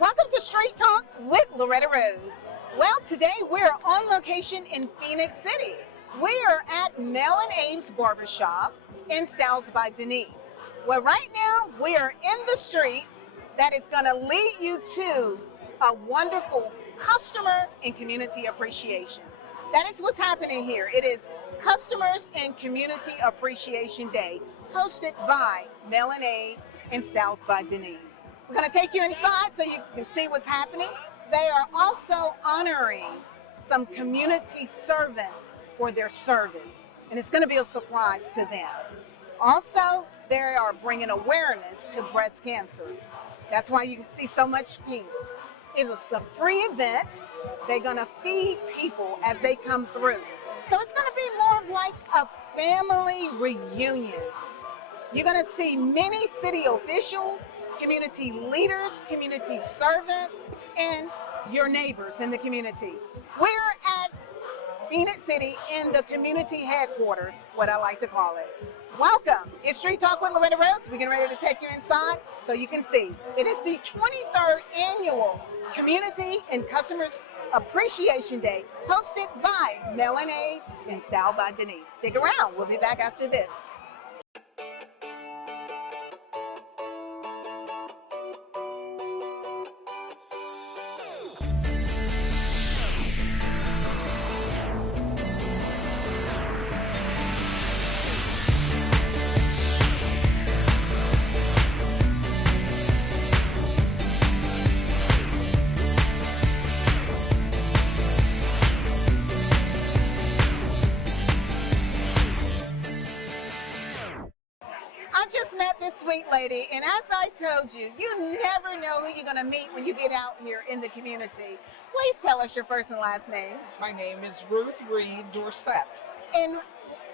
Welcome to Street Talk with Loretta Rose. Well, today we're on location in Phoenix City. We are at Mel and Abe's Barbershop in Styles by Denise. Well, right now we are in the streets that is going to lead you to a wonderful customer and community appreciation. That is what's happening here. It is Customers and Community Appreciation Day, hosted by Mel and Abe in Styles by Denise. We're going to take you inside so you can see what's happening. They are also honoring some community servants for their service, and it's going to be a surprise to them. Also, they are bringing awareness to breast cancer. That's why you can see so much pink. It's a free event. They're going to feed people as they come through. So it's going to be more of like a family reunion. You're going to see many city officials, community leaders, community servants, and your neighbors in the community. We're at Phoenix City in the community headquarters, what I like to call it. Welcome. It's Street Talk with Loretta Rose. We're getting ready to take you inside so you can see. It is the 23rd annual Community and Customers Appreciation Day, hosted by Mel and Abe in Style by Denise. Stick around. We'll be back after this. I just met this sweet lady, and as I told you, you never know who you're going to meet when you get out here in the community. Please tell us your first and last name. My name is Ruth Reed Dorsett. And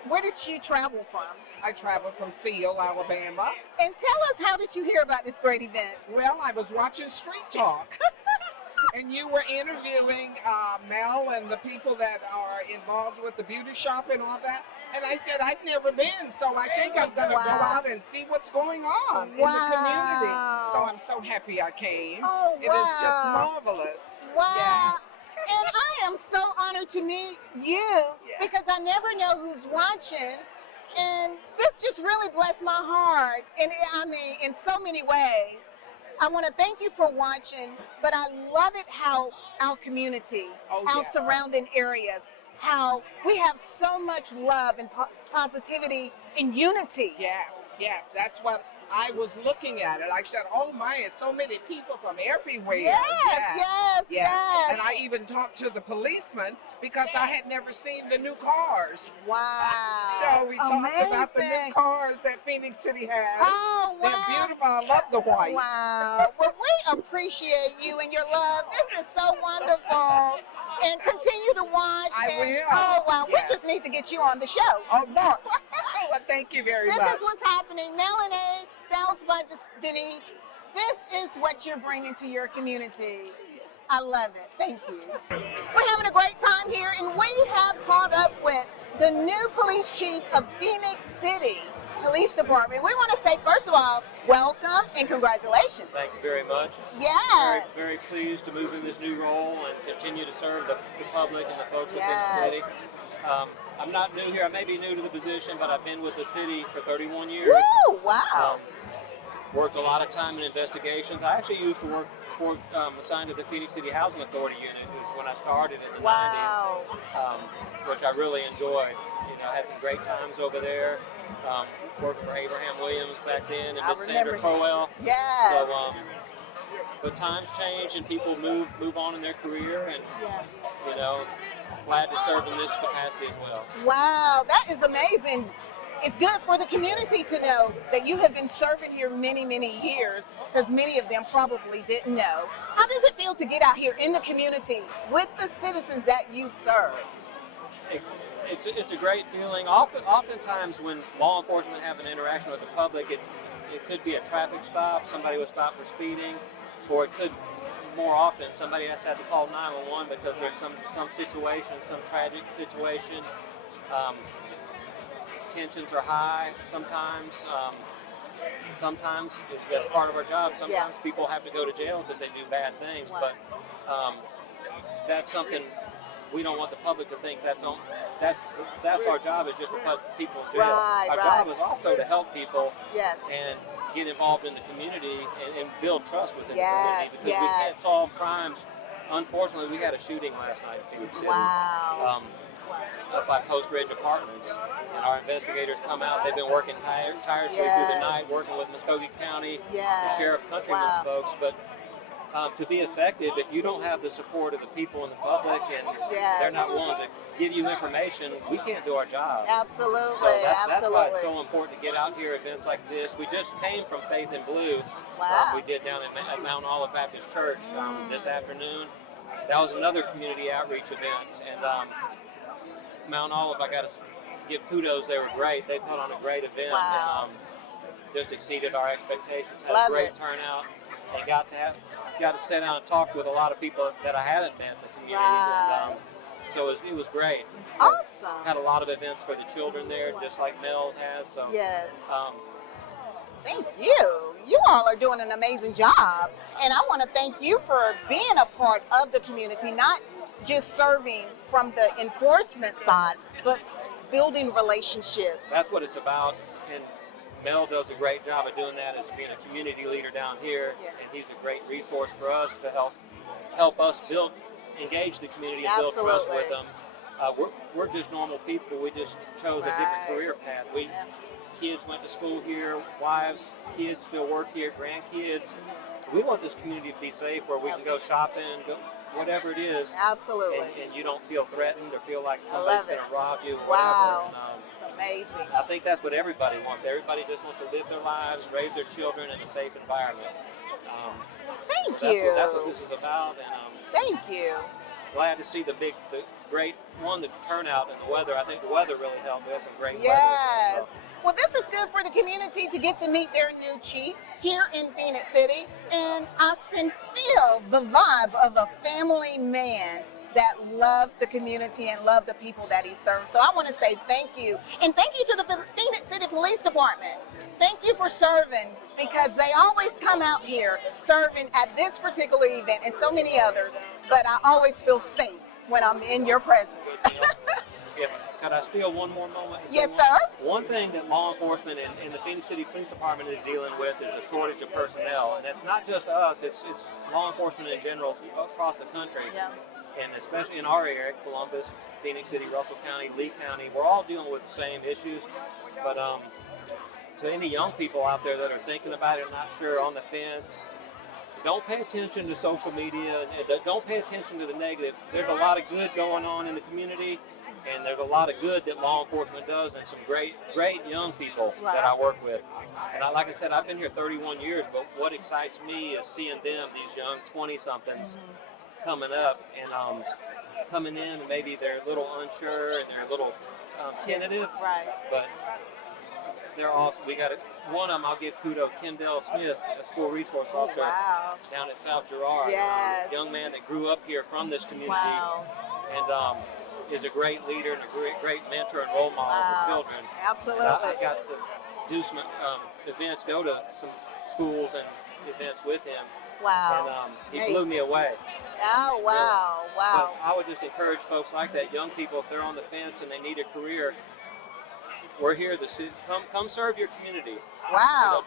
where did you travel from? I traveled from Seal, Alabama. And tell us, how did you hear about this great event? Well, I was watching Street Talk, and you were interviewing Mel and the people that are involved with the beauty shop and all that. And I said, I've never been, so I think I'm going to go out and see what's going on in the community. So I'm so happy I came. Oh, It is just marvelous. Wow. Yes. And I am so honored to meet you because I never know who's watching. And this just really blessed my heart. And I mean, in so many ways. I want to thank you for watching, but I love it how our community, our surrounding areas, how we have so much love and positivity and unity. Yes, yes, that's what I was looking at it. I said, oh my, it's so many people from everywhere. Yes. And I even talked to the policeman because I had never seen the new cars. Wow. So we talked about the new cars that Phoenix City has. Oh, wow. They're beautiful. I love the white. Wow. Well, we appreciate you and your love. This is so wonderful. And continue to watch. I will. Oh, wow. We just need to get you on the show. Oh, no. Well, thank you very much. This is what's happening. Mel and Abe, Styles by Denise. This is what you're bringing to your community. I love it. Thank you. We're having a great time here, and we have caught up with the new police chief of Phoenix City Police Department. We want to say, first of all, welcome and congratulations. Thank you very much. Yes. Very pleased to move in this new role and continue to serve the public and the folks of Phoenix City. I'm not new here. I may be new to the position, but I've been with the city for 31 years. Woo! Wow. Worked a lot of time in investigations. I actually used to work for, assigned to the Phoenix City Housing Authority unit. It was when I started in the 90s, which I really enjoyed. You know, I had some great times over there. Working for Abraham Williams back then and Miss Sandra Crowell. Yes. So, but times change and people move on in their career, and you know, glad to serve in this capacity as well. Wow, that is amazing. It's good for the community to know that you have been serving here many, many years, because many of them probably didn't know. How does it feel to get out here in the community with the citizens that you serve? It's a great feeling. Oftentimes when law enforcement have an interaction with the public, it could be a traffic stop, somebody was stopped for speeding, or it could, more often, somebody has to call 911 because there's some situation, some tragic situation. Tensions are high sometimes. Sometimes that's part of our job. Sometimes people have to go to jail because they do bad things, but that's something we don't want the public to think that's our job, is just to put people in jail. Our job is also to help people and get involved in the community and build trust within the community, because we can't solve crimes. Unfortunately, we had a shooting last night in Phoenix City. Up by Post Ridge Apartments, and our investigators come out. They've been working tirelessly through the night, working with Muskogee County, the Sheriff Countryman's folks. But to be effective, if you don't have the support of the people and the public, and they're not willing to give you information, we can't do our job. Absolutely, so that's why it's so important to get out here at events like this. We just came from Faith in Blue. We did down at Mount Olive Baptist Church this afternoon. That was another community outreach event, and Mount Olive, I got to give kudos. They were great. They put on a great event and just exceeded our expectations. Had a great turnout, and got to sit down and talk with a lot of people that I haven't met in the community. And, so it was great. Awesome. Had a lot of events for the children there, just like Mel has. So thank you. You all are doing an amazing job, and I want to thank you for being a part of the community, not just serving from the enforcement side, but building relationships. That's what it's about, and Mel does a great job of doing that as being a community leader down here, and he's a great resource for us to help us engage the community and build trust with them. We're just normal people. We just chose a different career path. Kids went to school here, wives, kids still work here, grandkids. We want this community to be safe, where we can go shopping, go whatever it is. Absolutely. And you don't feel threatened or feel like somebody's going to rob you. Wow. It's amazing. I think that's what everybody wants. Everybody just wants to live their lives, raise their children in a safe environment. Thank you. That's what this is about. And thank you. Glad to see the great turnout and the weather. I think the weather really helped. We had some great weather. Yes. Well, this is good for the community to get to meet their new chief here in Phoenix City, and I can feel the vibe of a family man that loves the community and loves the people that he serves. So I want to say thank you, and thank you to the Phoenix City Police Department. Thank you for serving, because they always come out here serving at this particular event and so many others, but I always feel safe when I'm in your presence. Could I steal one more moment? Yes, sir. One thing that law enforcement and the Phoenix City Police Department is dealing with is a shortage of personnel. And it's not just us, it's law enforcement in general across the country. And especially in our area, Columbus, Phoenix City, Russell County, Lee County, we're all dealing with the same issues. But to any young people out there that are thinking about it, not sure, on the fence, don't pay attention to social media. Don't pay attention to the negative. There's a lot of good going on in the community, and there's a lot of good that law enforcement does, and some great young people that I work with. And like I said, I've been here 31 years, but what excites me is seeing them, these young 20-somethings, coming up and coming in, and maybe they're a little unsure and they're a little tentative, but they're awesome. We got one of them, I'll give kudos, Kendall Smith, a school resource officer down at South Girard. A young man that grew up here from this community, and is a great leader and a great mentor and role model for children. Absolutely. I got to do some events, go to some schools, and events with him, Wow. and he blew me away. Oh, wow. Wow. But I would just encourage folks like that, young people, if they're on the fence and they need a career, we're here. Come serve your community. Wow.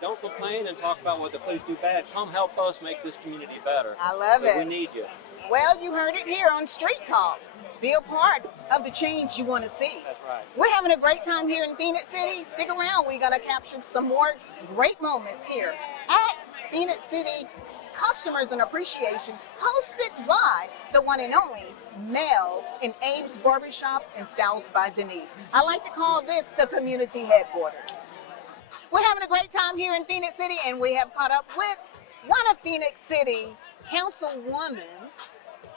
Don't complain and talk about what the police do bad. Come help us make this community better. I love it. We need you. Well, you heard it here on Street Talk. Be a part of the change you want to see. That's right. We're having a great time here in Phoenix City. Stick around. We're going to capture some more great moments here at Phoenix City Customers and Appreciation, hosted by the one and only Mel and Abe's Barbershop in Styles by Denise. I like to call this the community headquarters. We're having a great time here in Phoenix City, and we have caught up with one of Phoenix City's councilwoman,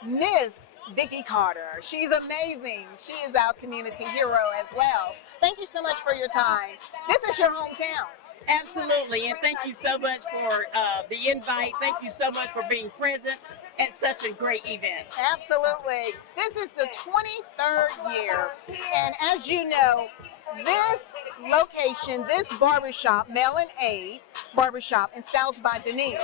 Miss Vicki Carter. She's amazing. She is our community hero as well. Thank you so much for your time. This is your hometown. Absolutely, and thank you so much for the invite. Thank you so much for being present at such a great event. Absolutely. This is the 23rd year, and as you know, this location, this barbershop, Mel and Abe Barbershop in Styles by Denise,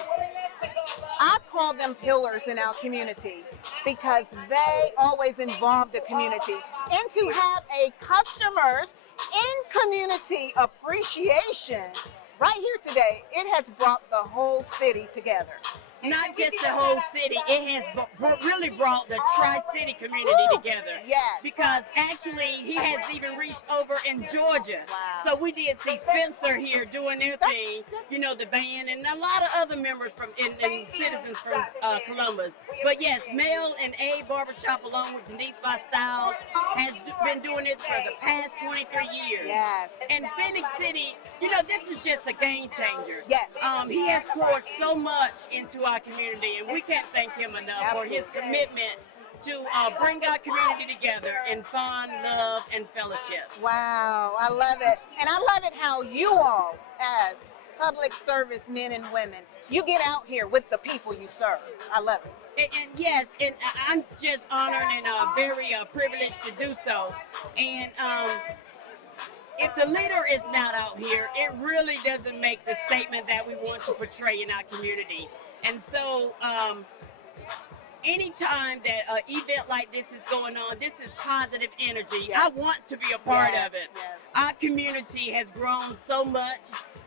I call them pillars in our community because they always involve the community. And to have a customers in community appreciation right here today, it has brought the whole city together. Not just the whole city, it has really brought the Tri-City community together. Yes. Because actually, he has even reached over in Georgia. Wow. So we did see Spencer here doing their thing, you know, the band, and a lot of other members from and citizens from Columbus. But yes, Mel and Abe Barbershop, along with Denise by Styles, has been doing it for the past 23 years. Yes. And Phoenix City, you know, this is just a game changer. Yes. He has poured so much into our community, and we can't thank him enough for his commitment to bring our community together in fun, love, and fellowship. Wow, I love it. And I love it how you all, as public service men and women, you get out here with the people you serve. I love it. And yes, and I'm just honored and very privileged to do so. And if the leader is not out here, it really doesn't make the statement that we want to portray in our community. And so anytime that an event like this is going on, this is positive energy. Yes. I want to be a part of it. Yes. Our community has grown so much,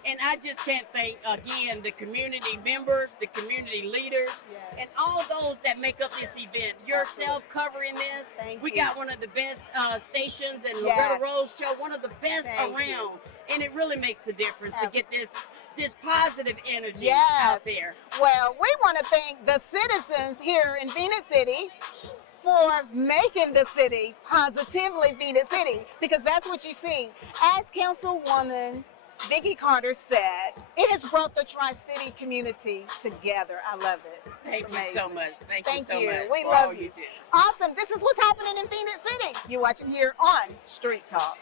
and I just can't thank, again, the community members, the community leaders, Yes. and all those that make up this event. Yourself covering this. Thank We you. got one of the best stations, and Yes. Loretta Rose Show, one of the best Thank around. you. And it really makes a difference to Absolutely. get this positive energy Yes. out there. Well, we want to thank the citizens here in Phoenix City for making the city positively Phoenix City, because that's what you see. As Councilwoman Vicki Carter said, it has brought the Tri-City community together. I love it. Thank you Amazing. so much. Thank you Thank so you. much. We for love all you. do. Awesome. This is what's happening in Phoenix City. You're watching here on Street Talk.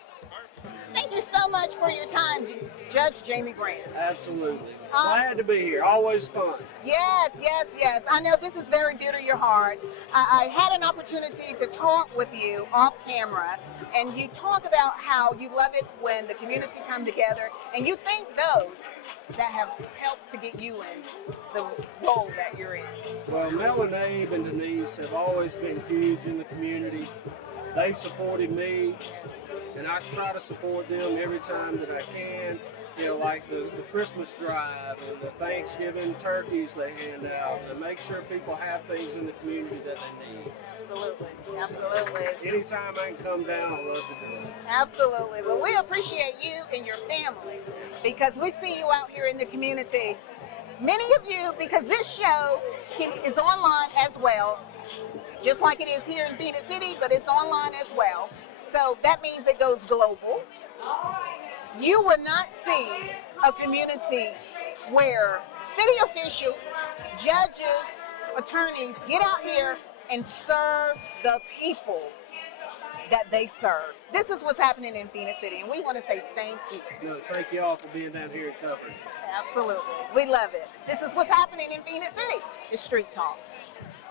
Thank you so much for your time, Judge Jamie Grant. Absolutely. Glad to be here. Always fun. Yes, yes, yes. I know this is very dear to your heart. I had an opportunity to talk with you off camera, and you talk about how you love it when the community come together, and you thank those that have helped to get you in the role that you're in. Well, Mel and Abe and Denise have always been huge in the community. They've supported me, and I try to support them every time that I can. You know, like the Christmas drive and the Thanksgiving turkeys they hand out, and make sure people have things in the community that they need. Absolutely, absolutely, Anytime I can come down, I love to do it. absolutely. Well, we appreciate you and your family because we see you out here in the community. Many of you, because this show is online as well, just like it is here in Phoenix City, but it's online as well. So that means it goes global. You will not see a community where city officials, judges, attorneys get out here and serve the people that they serve. This is what's happening in Phoenix City, and we want to say thank you. No, thank you all for being down here and covering. Absolutely. We love it. This is what's happening in Phoenix City. It's Street Talk.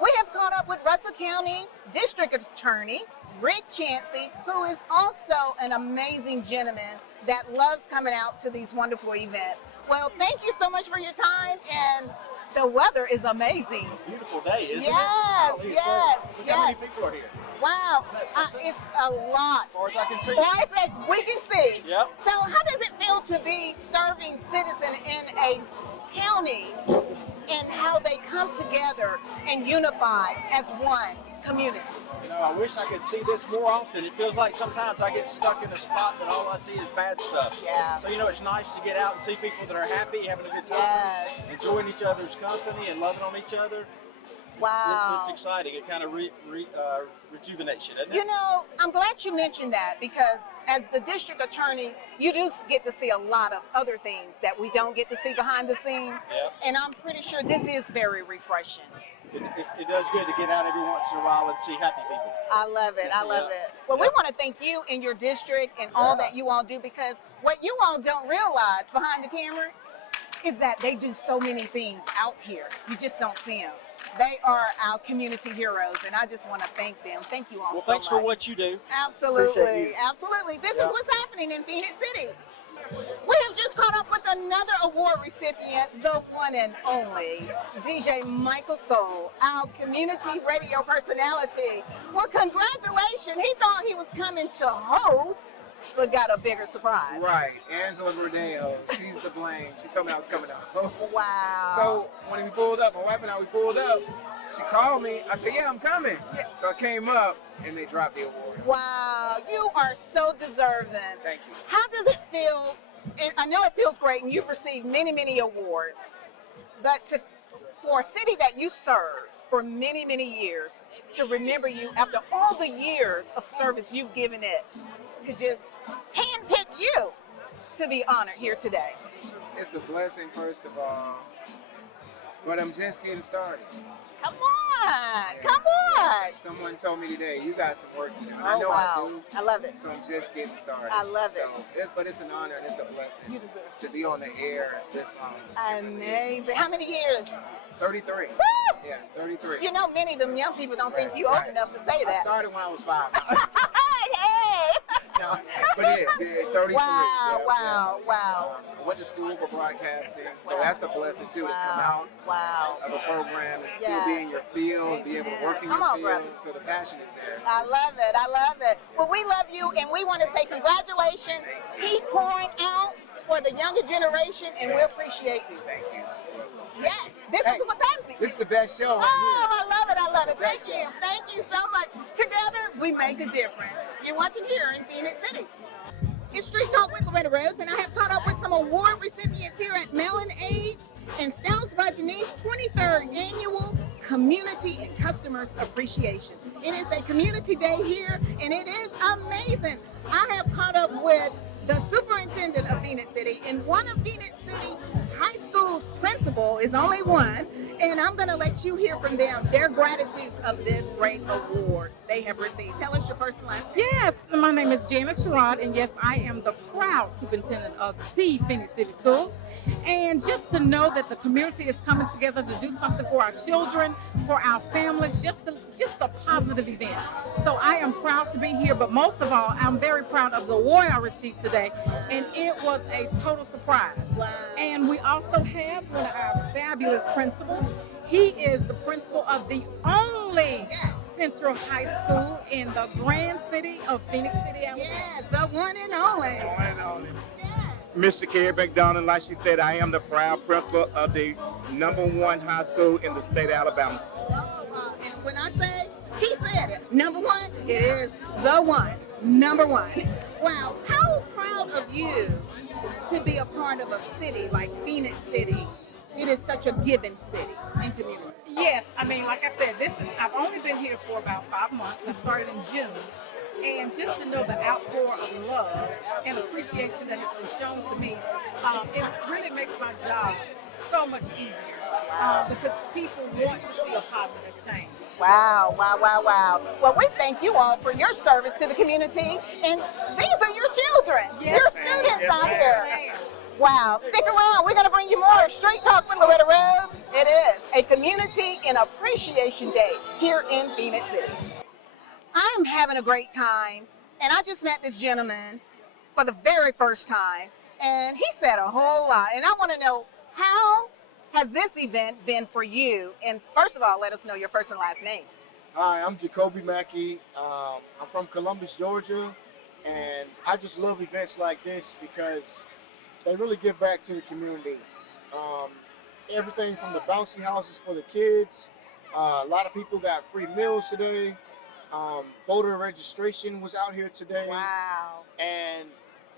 We have caught up with Russell County District Attorney Rick Chansey, who is also an amazing gentleman that loves coming out to these wonderful events. Well, thank you so much for your time, and the weather is amazing. Beautiful day, isn't it? Yes, Golly, yes, look how many yes. people are here. Wow, it's a lot. As far as I can see. Far as we can see. Yep. So how does it feel to be serving citizens in a county and how they come together and unify as one community? You know, I wish I could see this more often. It feels like sometimes I get stuck in a spot that all I see is bad stuff. Yeah. So, you know, it's nice to get out and see people that are happy, having a good time, Yes. enjoying each other's company and loving on each other. Wow. It's exciting. It kind of rejuvenates you, doesn't it? You know, I'm glad you mentioned that because as the district attorney, you do get to see a lot of other things that we don't get to see behind the scenes. Yep. And I'm pretty sure this is very refreshing. It does good to get out every once in a while and see happy people. I love it. I love it. Well, we want to thank you and your district and all that you all do, because what you all don't realize behind the camera is that they do so many things out here. You just don't see them. They are our community heroes, and I just want to thank them. Thank you all Well, so thanks much. for what you do. Absolutely. Appreciate you. Absolutely. This is Yeah. what's happening in Phoenix City. We have just caught up with another award recipient, the one and only DJ Michael Soul, our community radio personality. Well, congratulations. He thought he was coming to host, but got a bigger surprise. Right, Angela Rodeo, she's to blame. She told me I was coming out. Wow. So when we pulled up, my wife and I, we pulled up, she called me. I said, yeah, I'm coming. Yeah. So I came up and they dropped the award. Wow, you are so deserving. Thank you. How does it feel? And I know it feels great, and you've received many, many awards, but for a city that you served for many, many years, to remember you after all the years of service you've given it, to just handpick you to be honored here today. It's a blessing, first of all, but I'm just getting started. Come on, come on. Someone told me today, you got some work to do. And Oh, I know wow. I do. I love it. So I'm just getting started. I love But it's an honor and it's a blessing You deserve it. to be on the air this long. Amazing. How many years? 33. Woo! Yeah, 33. You know, many of them young people don't think you old Right. enough to say I that. started when I was 5. Hey! No, but yeah, 33. Wow, yeah, wow, wow. I went to school for broadcasting, so that's a blessing too, to come Wow, out wow. of a program and Yeah. still be in your field, be able to work in Come your on, field. brother. So the passion is there. I love it. I love it. Well, we love you, and we want to say congratulations. Keep pouring out for the younger generation, and we appreciate you. Thank you. Yes, this Hey, is what's happening. This is the best show. Oh, I love it. I love it. Thank you. Thank you so much. Together, we make a difference. You're watching here in Phoenix City. It's Street Talk with Loretta Rose, and I have caught up with some award recipients here at Mellon AIDS and Styles by Denise 23rd Annual Community and Customers Appreciation. It is a community day here, and it is amazing. I have caught up with the superintendent of Phoenix City, and one of Phoenix City High School's principal is only one, and I'm going to let you hear from them their gratitude of this great award they have received. Tell us your first and last name. Yes, my name is Jana Sherrod, and yes, I am the proud superintendent of the Phoenix City Schools. And just to know that the community is coming together to do something for our children, for our families, just a positive event. So I am proud to be here, but most of all, I'm very proud of the award I received today, and it was a total surprise. Wow. And we also have one of our fabulous principals. He is the principal of the only Central High School in the grand city of Phoenix City, Alabama. Yes, the one and only. Mr. Carrie McDonald, like she said, I am the proud principal of the #1 high school in the state of Alabama. Oh, wow. And when I say, he said it, number one, it is the one, number one. Wow, how proud of you to be a part of a city like Phoenix City. It is such a giving city and community. Yes, I mean, like I said, I've only been here for about 5 months. I started in June. And just to know the outpour of love and appreciation that has been shown to me, it really makes my job so much easier because people want to see a positive change. Wow, wow, wow, wow. Well, we thank you all for your service to the community. And these are your children, Yes, your ma'am. students Yes, out ma'am. here. Wow, stick around. We're going to bring you more Street Talk with Loretta Rose. It is a community and appreciation day here in Phoenix City. I'm having a great time, and I just met this gentleman for the very first time, and he said a whole lot. And I want to know, how has this event been for you? And first of all, let us know your first and last name. Hi, I'm Jacoby Mackey. I'm from Columbus, Georgia, and I just love events like this because they really give back to the community. Everything from the bouncy houses for the kids. A lot of people got free meals today. Voter registration was out here today. Wow. And,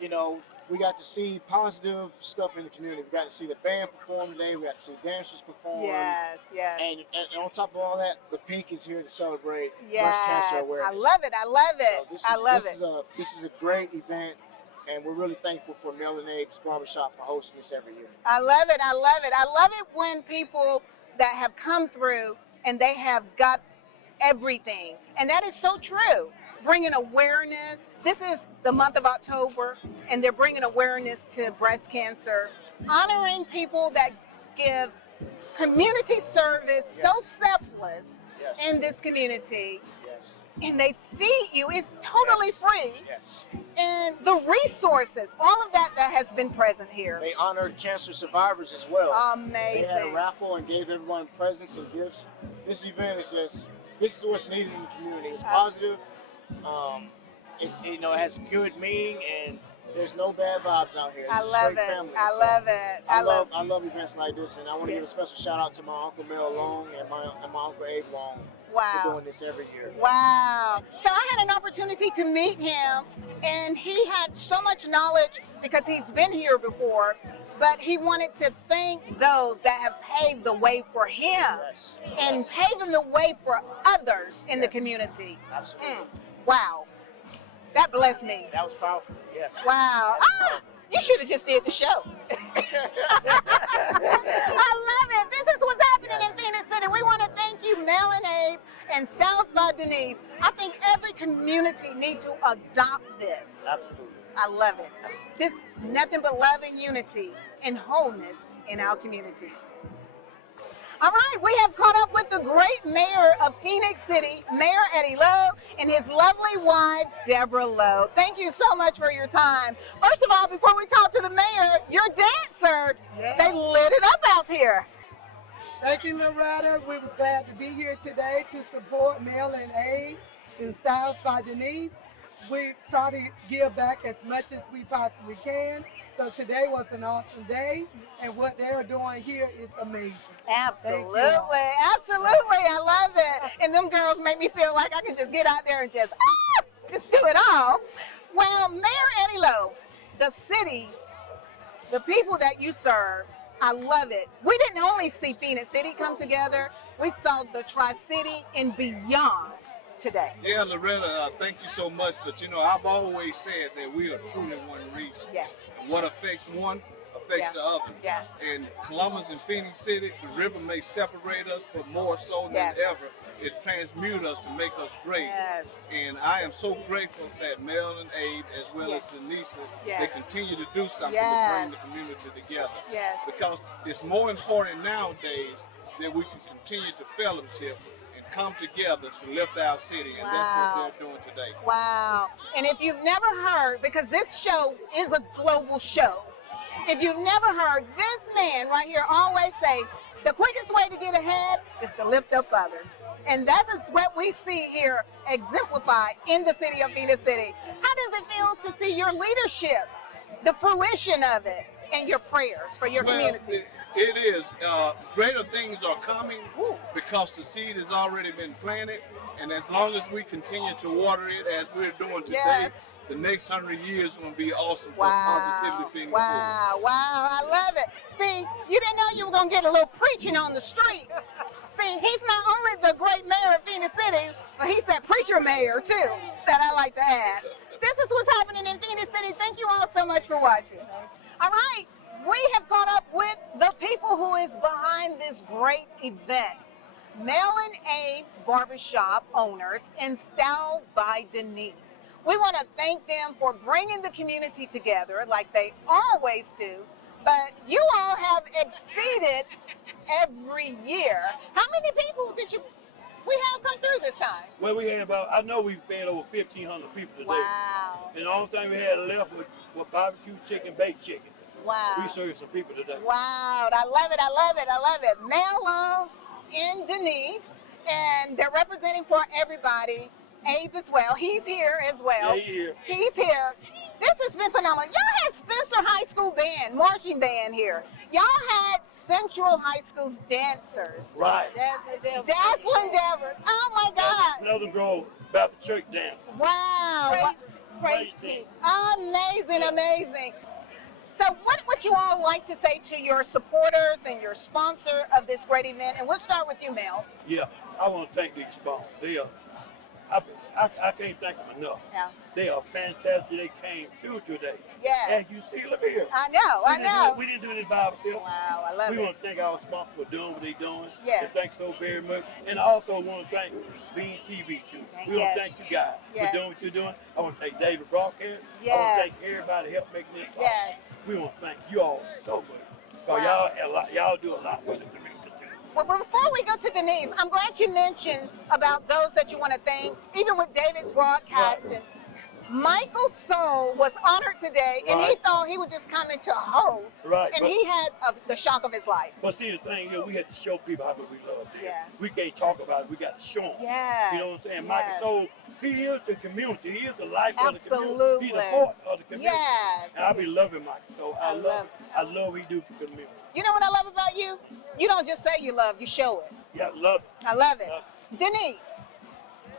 you know, we got to see positive stuff in the community. We got to see the band perform today. We got to see dancers perform. Yes, yes. And on top of all that, the Pink is here to celebrate breast Yes, cancer awareness. I love it. I love it. I love it. This is a great event, and we're really thankful for Mel and Abe's Barbershop for hosting this every year. I love it. I love it. I love it when people that have come through and they have got everything. And that is so true. Bringing awareness. This is the month of October, and they're bringing awareness to breast cancer, honoring people that give community service, so selfless in this community. And they feed you. It's totally free. Yes. And the resources, all of that has been present here. They honored cancer survivors as well. Amazing. They had a raffle and gave everyone presents and gifts. This event is just, this is what's needed in the community. It's positive. It has good meaning, and there's no bad vibes out here. I love it. I love it. I love events like this, and I want to give a special shout out to my Uncle Mel Long and my Uncle Abe Long for doing this every year. Wow. So I had an opportunity to meet him, and he had so much knowledge because he's been here before, but he wanted to thank those that have paved the way for him and paving the way for others in the community. Absolutely. Wow. That blessed me. That was powerful. Yeah. Wow. You should have just did the show. I love it. This is what's happening in Phoenix City. We want to thank you, Mel and Abe, and Styles by Denise. I think every community needs to adopt this. Absolutely. I love it. This is nothing but love and unity and wholeness in our community. All right, we have caught up with the great mayor of Phoenix City, Mayor Eddie Lowe, and his lovely wife, Deborah Lowe. Thank you so much for your time. First of all, before we talk to the mayor, your dancer, they lit it up out here. Thank you, Loretta. We was glad to be here today to support Mel and Abe and Styles by Denise. We try to give back as much as we possibly can. So today was an awesome day, and what they're doing here is amazing. Absolutely, absolutely. I love it. And them girls make me feel like I can just get out there and just do it all. Well, Mayor Eddie Lowe, the city, the people that you serve, I love it. We didn't only see Phoenix City come together, we saw the Tri-City and beyond today. Yeah, Loretta, thank you so much. But you know, I've always said that we are truly one region. Yeah. And what affects one affects the other. Yeah. And Columbus and Phoenix City, the river may separate us, but more so than ever, it transmutes us to make us great. Yes. And I am so grateful that Mel and Abe, as well as Denise, they continue to do something to bring the community together. Yes. Because it's more important nowadays that we can continue to fellowship and come together to lift our city, and that's what they're doing today. Wow. And if you've never heard, because this show is a global show, if you've never heard this man right here always say, the quickest way to get ahead is to lift up others. And that is what we see here exemplified in the city of Phoenix City. How does it feel to see your leadership, the fruition of it, and your prayers for your community? It is. Greater things are coming because the seed has already been planted. And as long as we continue to water it as we're doing today, the next 100 years are going to be awesome for positivity. Wow, I love it. See, you didn't know you were going to get a little preaching on the street. See, he's not only the great mayor of Phoenix City, but he's that preacher mayor too, that I like to add. This is what's happening in Phoenix City. Thank you all so much for watching. All right, we have caught up with the people who is behind this great event. Mel and Abe's Barbershop owners and Style by Denise. We want to thank them for bringing the community together like they always do, but you all have exceeded every year. How many people did you we have come through this time? Well, we had about, I know we fed over 1,500 people today. Wow. And the only thing we had left was barbecue chicken, baked chicken. Wow. We served some people today. Wow. I love it. I love it. I love it. Mel and Denise, and they're representing for everybody. Abe as well. He's here as well. Yeah, he's here. He's here. This has been phenomenal. Y'all had Spencer High School band, marching band here. Y'all had Central High School's dancers. Right. Dazzling Devil. Oh my God. Northern Grove Baptist Church dance. Wow. Praise team. Amazing, amazing. So what would you all like to say to your supporters and your sponsor of this great event? And we'll start with you, Mel. Yeah, I want to thank these sponsors. They are, I can't thank them enough. Yeah. They are fantastic. They came through today. Yes. As you see, look here. I know. We didn't do this by ourselves. Wow, I love We it. want to thank our sponsors for doing what they're doing. Yes. And thank you so very much. And I also want to thank Bean TV too. We want Yes. to thank you guys Yes. for doing what you're doing. I want to thank David Brockhead. I Yes. want to thank everybody who helped making this possible. Yes. We want to thank you all so much. Because Wow. y'all do a lot for the community. Well, before we go to Denise, I'm glad you mentioned about those that you want to thank, even with David Broadcasting. Michael Soul was honored today, and he Right. thought he would just come in to host, Right, and but- he had the shock of his life. But see, the thing here, we had to show people how much we love them. Yes. We can't talk about it. We got to show them. Yes. You know what I'm saying? Yes. Michael Soul, he is the community. He is the life of the community. Absolutely. He's the heart of the community. Yes. And I be loving Michael Soul. I love it. I love what he do for the community. You know what I love about you? You don't just say you love, you show it. Yeah, I love it. I love it. Denise,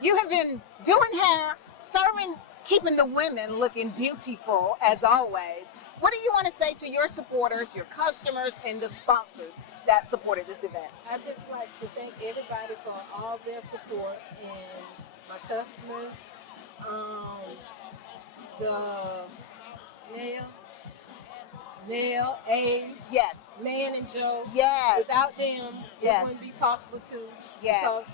you have been doing hair, serving, keeping the women looking beautiful as always. What do you want to say to your supporters, your customers, and the sponsors that supported this event? I'd just like to thank everybody for all their support and my customers, the Mel, Abe, yes, Man and Joe. Yes. Without them, Yes. it wouldn't be possible to. Yes.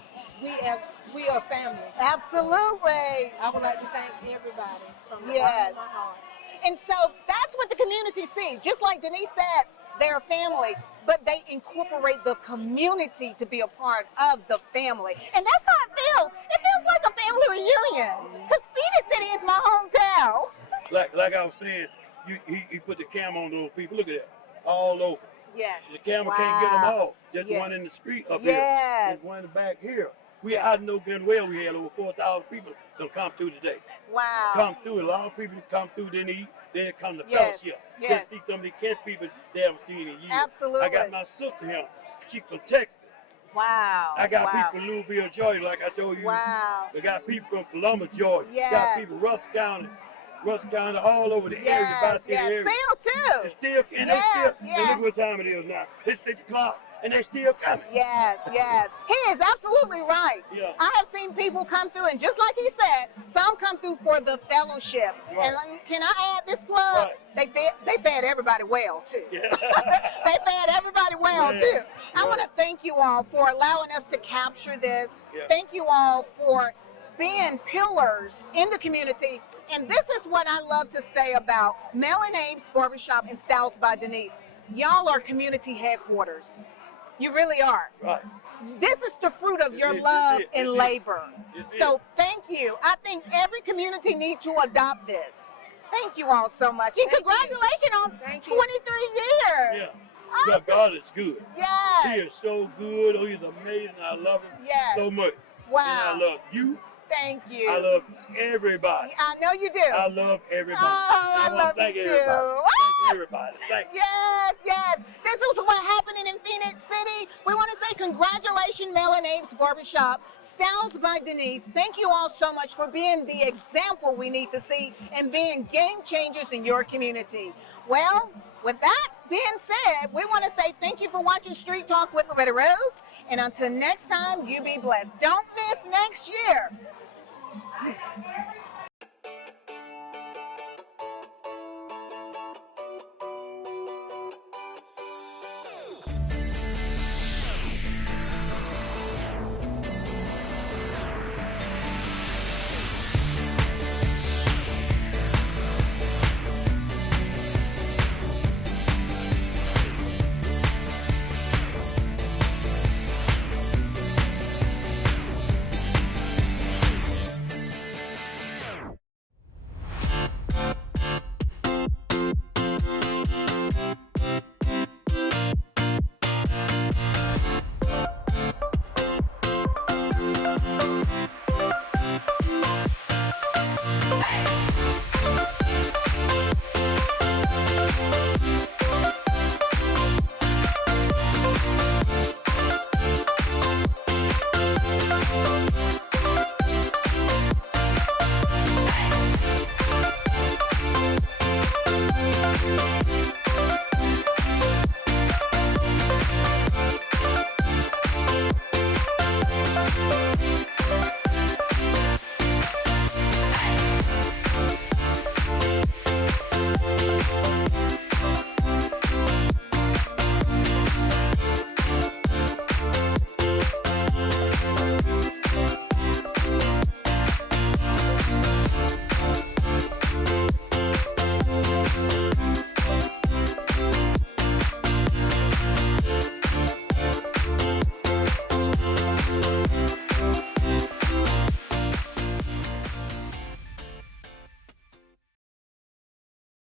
Because we are family. Absolutely. I would like to thank everybody from the Yes. bottom of my heart. And so that's what the community see. Just like Denise said, they're family, but they incorporate the community to be a part of the family. And that's how it feels. It feels like a family reunion because Phoenix City is my hometown. Like I was saying, he put the camera on those people. Look at that. All over. Yes. The camera can't get them Wow. all. Just Yes. one in the street up Yes. here. There's one in the back here. I know good and well we had over 4,000 people that come through today. Wow. Come through. A lot of people that come through didn't eat. They come to Yes. fellowship. Yes. Just see some of these Kent people they haven't seen in years. Absolutely. I got my sister here. She's from Texas. Wow. I got wow. people from Louisville, Georgia, like I told you. Wow. I got people from Columbus, Georgia. Yes. Got people Russ County, all over the area, Yes, by the yes. area. Seal too. They still, and Yeah, they still, yeah. and look what time it is now. It's 6 o'clock, and they still coming. Yes, yes. He is absolutely right. Yeah. I have seen people come through, and just like he said, some come through for the fellowship. Right. And can I add this plug? Right. They fed everybody well too. Yeah. They fed everybody well Yeah. too. I Right. want to thank you all for allowing us to capture this. Yeah. Thank you all for being pillars in the community. And this is what I love to say about Mel and Abe's Barbershop and Styles by Denise. Y'all are community headquarters. You really are. Right. This is the fruit of your It is, love it is, and it is. labor. It So is. thank you. I think every community needs to adopt this. Thank you all so much. And Thank you. congratulations on Thank you. 23 years. Yeah. Awesome. God is good. Yes. He is so good. Oh, he's amazing. I love him Yes. so much. Wow. And I love you. Thank you. I love everybody. I know you do. I love everybody. Oh, I wanna love thank you everybody. too. Thank everybody. Thank you. Yes, yes. This is what's happening in Phoenix City. We want to say congratulations, Mel and Abe's Barbershop, Styles by Denise. Thank you all so much for being the example we need to see and being game changers in your community. Well, with that being said, we want to say thank you for watching Street Talk with Loretta Rose. And until next time, you be blessed. Don't miss next year.